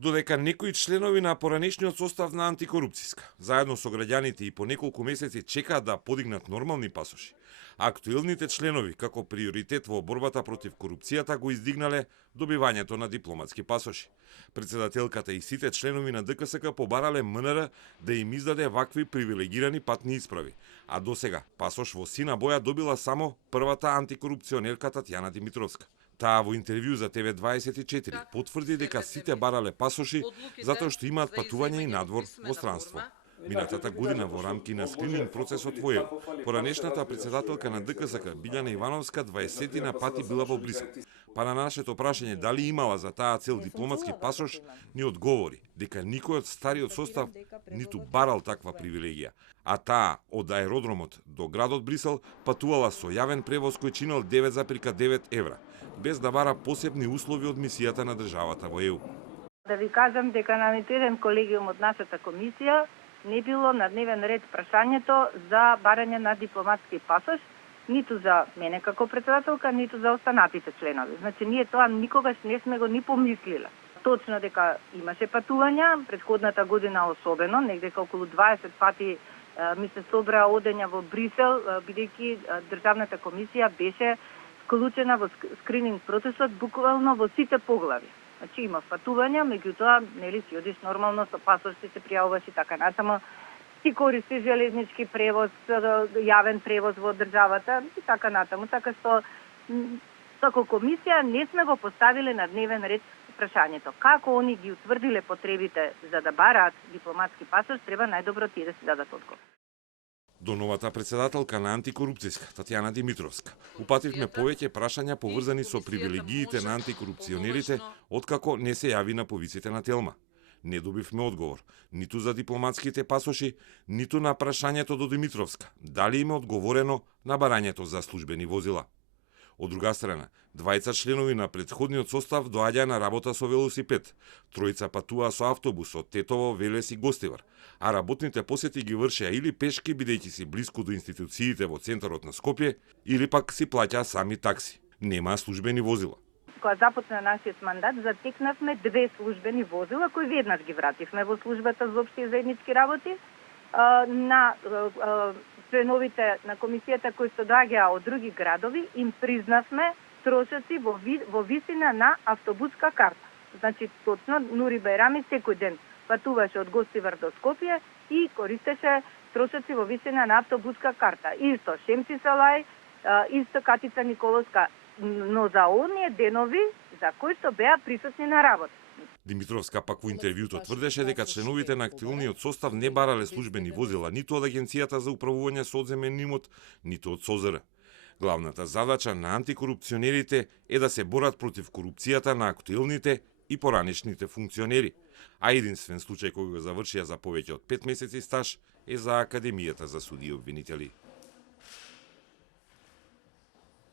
Додека некои членови на поранешниот состав на антикорупцијска, заедно со граѓаните и по неколку месеци чекаат да подигнат нормални пасоши, актуелните членови како приоритет во борбата против корупцијата го издигнале добивањето на дипломатски пасоши. Председателката и сите членови на ДКСК побарале МНР да им издаде вакви привилегирани патни исправи, а досега пасош во сина боја добила само првата антикорупционерка Татјана Димитровска. Таа во интервју за ТВ24 потврди дека сите барале пасоши затоа што имаат патување и надвор во странство. Минатата година во рамки на скрининг процесот во ЕУ, поранешната председателка на ДКСК Билјана Ивановска 20 пати била во Брисел. Па на нашето прашање дали имала за таа цел дипломатски пасош, ни одговори дека никој од стариот состав ниту барал таква привилегија, а таа од аеродромот до градот Брисел патувала со јавен превоз кој чинел 9,9 евра, без да бара посебни услови од мисијата на државата во ЕУ. Да ви кажам дека на ниту еден колегиум од нашата комисија не било на дневен ред прашањето за барање на дипломатски пасош, ниту за мене како председателка, ниту за останатите членови. Значи, ние тоа никогаш не сме го ни помислиле. Точно дека имаше патувања, предходната година особено, негде околу 20 пати ми се собра одења во Брисел, бидејќи државната комисија беше вклучена во скрининг процесот буквално во сите поглави. Значи има патувања, меѓутоа, нели си одиш нормално со пасош, си се пријавуваш и така натаму, си користиш железнички превоз, јавен превоз во државата и така натаму. Така што како комисија не сме го поставиле на дневен ред прашањето. Како они ги утврдиле потребите за да бараат дипломатски пасош, треба најдобро тие да си дадат одговор. До новата председателка на антикорупцијска Татјана Димитровска упативме повеќе прашања поврзани со привилегиите на антикорупционерите откако не се јави на повиците на Телма. Не добивме одговор ниту за дипломатските пасоши, ниту на прашањето до Димитровска дали им е одговорено на барањето за службени возила. Од друга страна, двајца членови на претходниот состав доаѓаа на работа со велосипед, тројца патуваа со автобус од Тетово, Велес и Гостивар, а работните посети ги вршеа или пешки бидејќи си блиску до институциите во центарот на Скопје, или пак си плаќаа сами такси. Немаа службени возила. Кога започна нашиот мандат, затекнавме 2 службени возила кои веднаш ги вративме во службата за општи и заеднички работи на членовите на комисијата кои се доаѓаа од други градови, им признавме трошоци во висина на автобуска карта. Значи, точно, Нури Бајрами секој ден патуваше од Гостивар до Скопје и користеше трошоци во висина на автобуска карта. Исто Шемси Салај, исто Катица Николовска, но за оние денови за кои што беа присутни на работа. Димитровска пак во интервјуто тврдеше дека членовите на активниот состав не барале службени возила ниту од Агенцијата за управување со одземен имот, ниту од СОЗР. Главната задача на антикорупционерите е да се борат против корупцијата на актуелните и поранешните функционери, а единствен случај кој го завршија за повеќе од 5 месеци стаж е за Академијата за суди и обвинители.